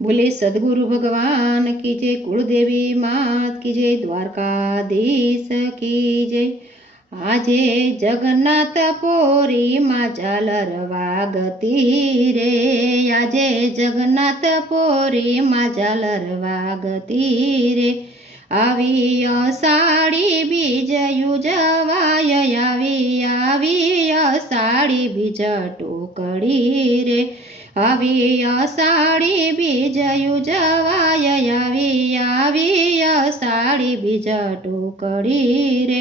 बोले सदगुरु भगवान की जय, कुलदेवी मात की जय, द्वारकाधीश की जय। આજે જગન્નાથપુરીમાં ઝાલરવા ગતી રે, આજે જગન્નાથપુરીમાં ઝાલરવા ગતી રે। આવી અષાઢી બીજ યુજવાય, આવી અષાઢી બીજ ટોકડી રે। આવી અષાઢી બીજ યુજવાય, આવી અષાઢી બીજ ટોકડી રે।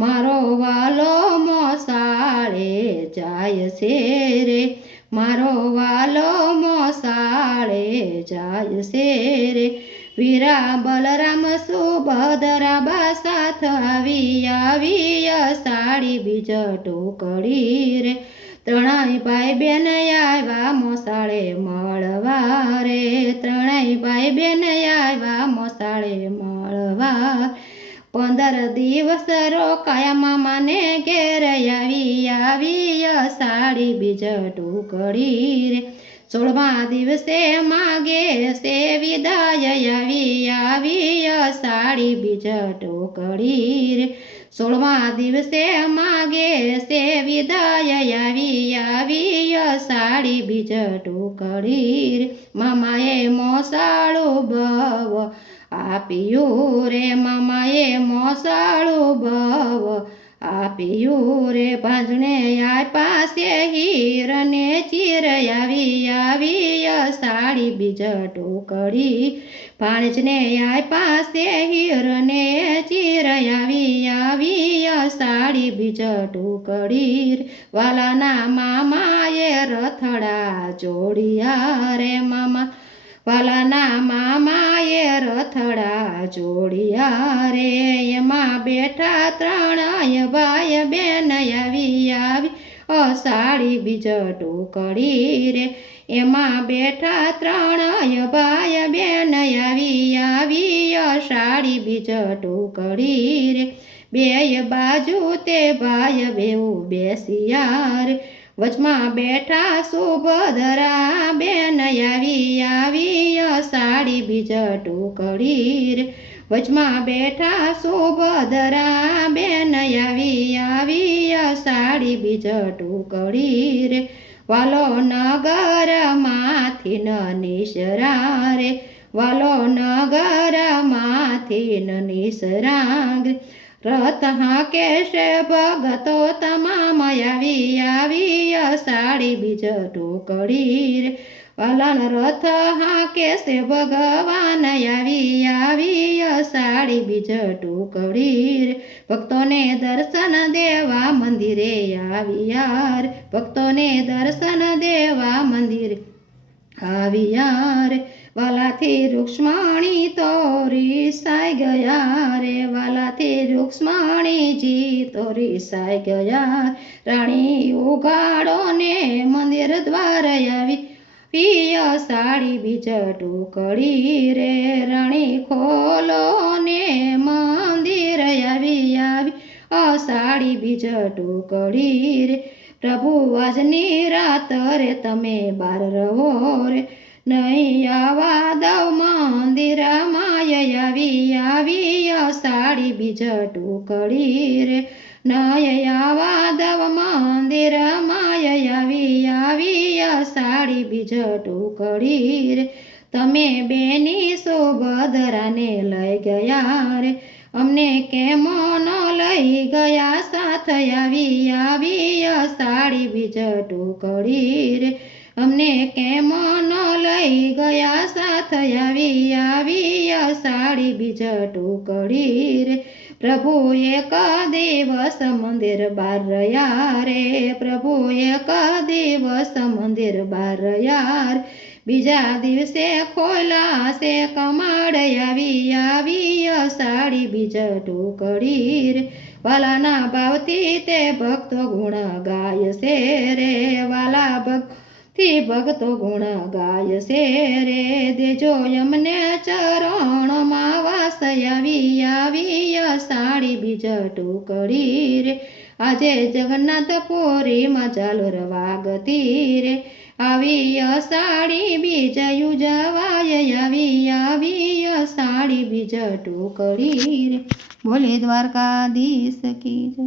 મારો વાલો મોસાળે જાય છે રે, મારો વાલો મોસાળે જાય છે રે। વીરા બલરામ સુભદ્રા બા સાથ આવી અષાઢી બીજ ટોકડી રે। ત્રણેય ભાઈ બેન આવ્યા મોસાળે મળવા રે, ત્રણેય ભાઈ બેન આવ્યા મોસાળે મળવા। 15 દિવસ રોકાયા મામાને ઘેર, આવી અષાઢી બીજ ટોકડી રે। 16મા દિવસે માગે સે વિદાય, આવી અષાઢી બીજ ટોકડી રે। 16મા દિવસે માગે સે વિદાય, આવી અષાઢી બીજ ટોકડી રે। મામાએ મોસાળું બવ આપ્યું રે, મામાએ મોસાળું બવ આપ્યું રે। ભાંજણે આપ્યા છે હીર ને ચીર, આવી અષાઢી બીજ ટોકડી। ભાણેજને આપ્યા છે હીર ને ચીર, આવી અષાઢી બીજ ટોકડી રે। વાલાના મામાએ રથડા જોડિયા રે, મામા વાલાના મામાએ રથડા જોડિયા રે। એમાં બેઠા ત્રણેય ભાઈ બેન, આવી અષાઢી બીજ ટોકડી રે। એમાં બેઠા ત્રણેય ભાઈ બેન, આવી અષાઢી બીજ ટોકડી રે। બેય બાજુ તે ભાઈ બેઉ બેસ્યા રે, વચમાં બેઠા સુભદ્રા બેન, આવી અષાઢી બીજ ટોકડી રે। વચમાં બેઠા સુભદ્રા બેન, આવી અષાઢી બીજ ટોકડી રે। વાલો નગર માંથી નિસરા રે, વાલો નગર માંથી નિસરા। રથ હાંકે છે ભગતો તમામ, આવી અષાઢી બીજ ટોકડી રે। વાલાના રથ હાંકે છે ભગવાન, આવી અષાઢી બીજ ટોકડી રે। ભક્તોને દર્શન દેવા મંદિરે આવ્યા રે, ભક્તોને દર્શન દેવા મંદિરે આવ્યા રે। વાલાથી રૂક્ષ્મણી તો રીસાઈ ગયા રે, વાલાથી રૂક્ષ્મણીજી તો રીસાઈ ગયા। રાણી ઉગાડો ને મંદિર દ્વાર, આવી અષાઢી બીજ ટોકડી રે। રાણી ખોલો ને મંદિર, આવી અષાઢી બીજ ટોકડી રે। પ્રભુ આજની રાત રે તમે બાર રહો રે, નહીં આવા દવ મંદિરમાં, આવી અષાઢી બીજ ટોકડી રે। નહીં આવા દવ મંદિરમાં, આવી અષાઢી બીજ ટોકડી રે। તમે બેની સુભદ્રાને લઈ ગયા રે, અમને કેમ ન લઈ ગયા સાથ, આવી અષાઢી બીજ ટોકડી રે। અમને કેમ ન લઈ ગયા સાથ, આવી અષાઢી બીજ ટોકડી રે। પ્રભુ એક દિવસ મંદિર બાર રહ્યા રે, પ્રભુ એક દિવસ મંદિર બાર રહ્યા રે। બીજા દિવસે ખોલા છે કમાડ, આવી અષાઢી બીજ ટોકડી રે। વાલાના ભાવથી તે ભક્તો ગુણ ગાય છે રે, વાલા ભક્તિ ભક્તો ગુણ ગાય છે રે। દેજો અમને ચરણમાં વાસ, આવી અષાઢી બીજ ટોકડી રે। આજે જગન્નાથપુરીમાં ઝાલરવા ગતી રે, આવી અષાઢી બીજ ઉજવાય આવી અષાઢી બીજ ટોકડી રે. બોલે દ્વારકાધીશ કી જય.